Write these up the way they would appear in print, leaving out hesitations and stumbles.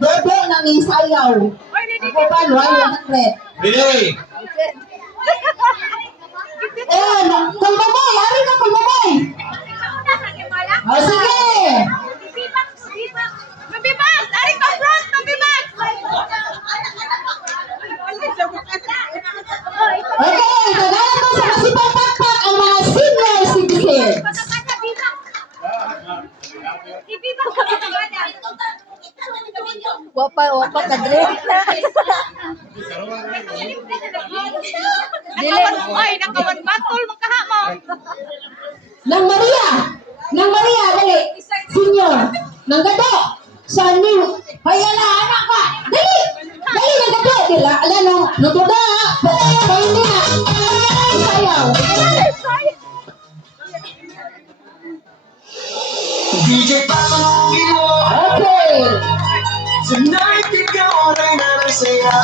Dodo na ni sayaw. Ako pa, 100. Billy! Kulbabay! Ari ka, kulbabay! O, sige! Mabibag! Ari ka front! Mabibag! Okay, kagaya ko sa Masipang Pakpak ang mga senior citizen. Wapa kadre. Dili, ay nakawan batol magkaha mo. Nang Maria! Nang Maria, dali! Senior! Nang Gado! Sa new! Hayala, anak ka! Dali! Dali, nang Gado! Dila, alano, nutuda! Pataya, hindi na! Sayaw! DJ papanugin mo. Okay! Tonight, ikaw ay nanasayaw.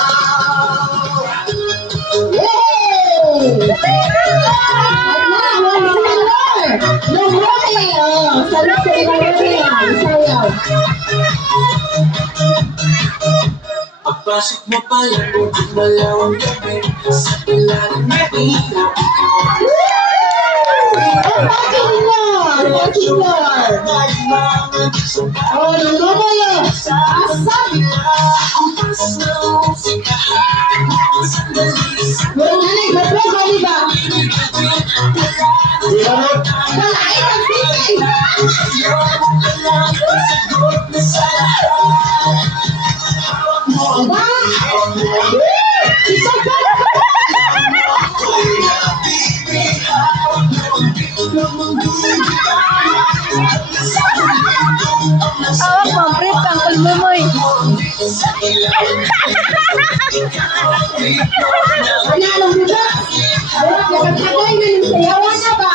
Yay! One senior! Nang Romy! Salut sa ibang Romy! Sayaw! Pagpasok mo pa lang, malawang gabi. Sa ilalim na ilaw, Ang pati niya! Ang senior! Oh, nang Romy! Asap! Walang nanay, ba't bali ba? Balay ang sipay! Ba? Isang pala! Awak mamprit kang kulmumoy. Anong diba? Nakatagay na yung sayawan na ba?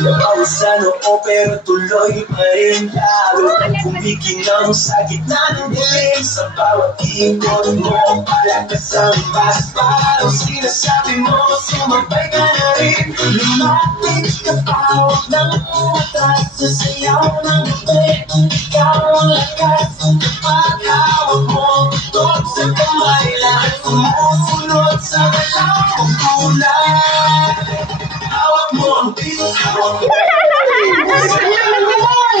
Pausa noo pero tuloy pa rin lalo. Kumikinang sa gitna ng dilim. Sa bawat ikot mo, palakas ang bas. Parang sinasabi mo, sumabay ka na rin. Lumapit ka pa, huwag nang umatras. Sa sayaw ng gabi, ikaw ang lakas. Kapag hawak mo, tutok sa kamay. Lahat sumusunod sa galaw ang kulay. Hawak mo ang beat, hawak mo. Sayang ng buhay!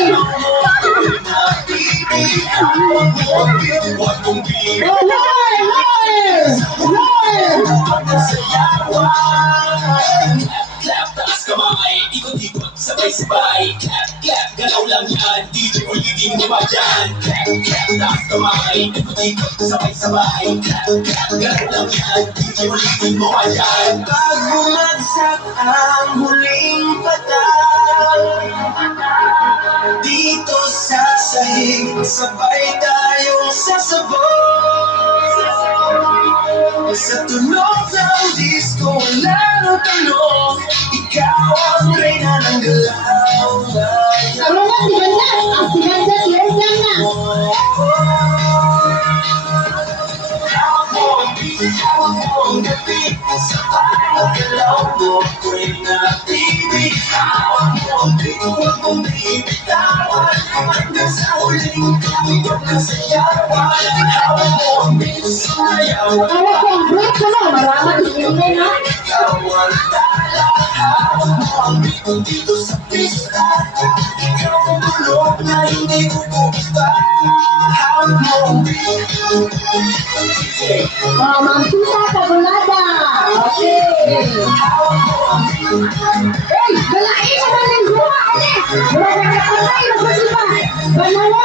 Huwag mong biro. Hoy! Hoy! Hoy! Clap, taas kamay, ikot-ikot, sabay-sabay. Clap, clap, galaw lang yan. DJ ulitin mo ba dyan? Clap, clap, taas kamay, ikot-ikot, sabay-sabay. Clap, clap, galaw lang yan. DJ ulitin mo ba dyan? Pag bumagsak ang huling patay, dito sa sahig, sabay tayong sasabog. Sa tunog ng disco, wala nang tanong. Ikaw ang reyna ng galaw. Ano na si Ganda? Ang si Ganda, si Erdan na! Hawak mo ang beat, hawak mo ang gabi. Sa bawat galaw mo, ako'y napibig. Hawak mo ang beat, huwag mong bibitawan. Hanggang sa huling kapitog ng sayawan. Hawak mo ang beat, sumayaw. Hawak ko ang break ko na! Marama tingin na! Ikaw ang tala, hawak mo ang beat dito sa pista. Ikaw ang bulok na hindi bubukta. Hawak mo ang beat. Mampita Tabulada! Okay! Hey! Balain naman ng buha! Wala na kapatay! Wala na kapatay! Banawa!